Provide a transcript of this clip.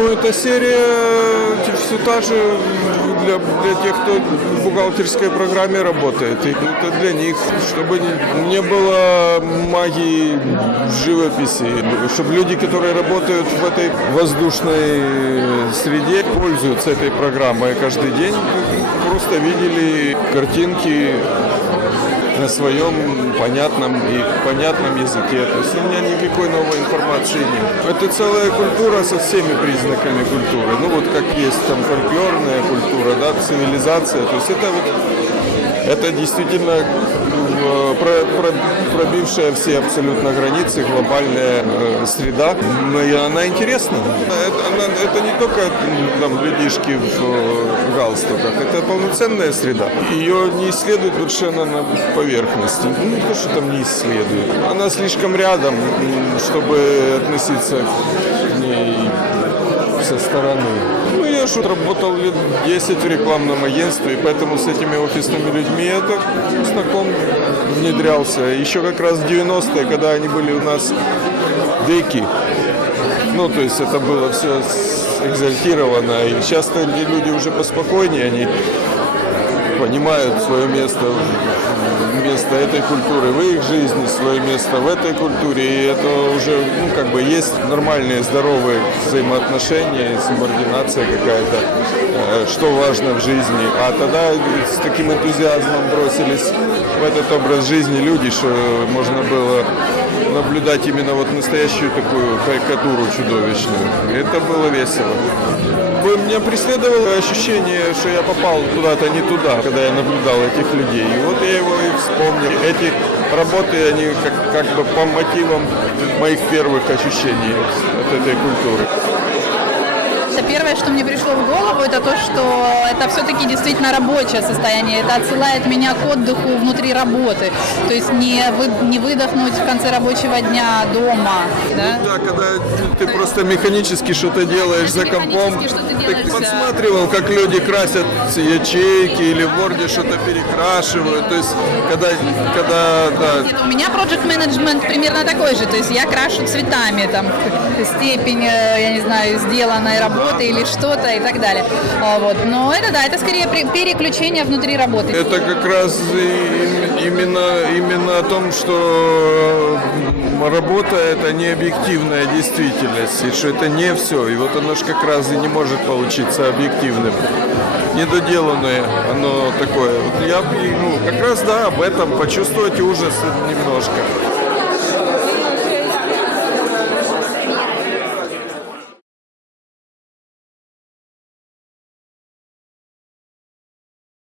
Ну, эта серия все та же для, для тех, кто в бухгалтерской программе работает. И это для них, чтобы не, было магии живописи, чтобы люди, которые работают в этой воздушной среде, пользуются этой программой каждый день, просто видели картинки на своем понятном и понятном языке. То есть у меня никакой новой информации нет. Это целая культура со всеми признаками культуры. Ну вот как есть там фольклорная культура, да, цивилизация. То есть это вот это действительно пробившая все абсолютно границы глобальная э, среда. Но и она интересна. Это, это не только там, людишки в э, галстуках, это полноценная среда. Ее не исследуют совершенно на поверхности. Ну, не то, что там не исследуют. Она слишком рядом, чтобы относиться к ней со стороны. Я же работал лет 10 в рекламном агентстве, и поэтому с этими офисными людьми я так знаком внедрялся. Еще как раз в 90-е, когда они были у нас деки. Ну, то есть это было все экзальтировано. И часто люди уже поспокойнее, они понимают свое место место этой культуры в их жизни, свое место в этой культуре. И это уже, ну, как бы есть нормальные, здоровые взаимоотношения, субординация какая-то, э, что важно в жизни. А тогда с таким энтузиазмом бросились в этот образ жизни люди, что можно было наблюдать именно вот настоящую такую карикатуру чудовищную. Это было весело. Вы- Меня преследовало ощущение, что я попал куда-то не туда, когда я наблюдал этих людей. И вот я его и вспомнил. Эти работы, они как, как бы по мотивам моих первых ощущений от этой культуры. Это первое, что мне пришло в голову, это то, что это все-таки действительно рабочее состояние. Это отсылает меня к отдыху внутри работы. То есть не, вы, не выдохнуть в конце рабочего дня дома. Да? Да, когда ты просто механически что-то делаешь за компом, ты делаешь, да. подсматривал, как люди красят ячейки или в Word что-то перекрашивают. То есть, когда, когда да, Нет, у меня project management примерно такой же. То есть я крашу цветами там степень, э, я не знаю, сделанной работы или что-то и так далее. А, Вот. Но это да, это скорее переключение внутри работы. Это как раз именно, именно о том, что работа это не объективная действительность, и что это не все. И вот оно же как раз и не может получиться объективным. Недоделанное оно такое. Вот я, ну, как раз да, об этом почувствовать ужас немножко.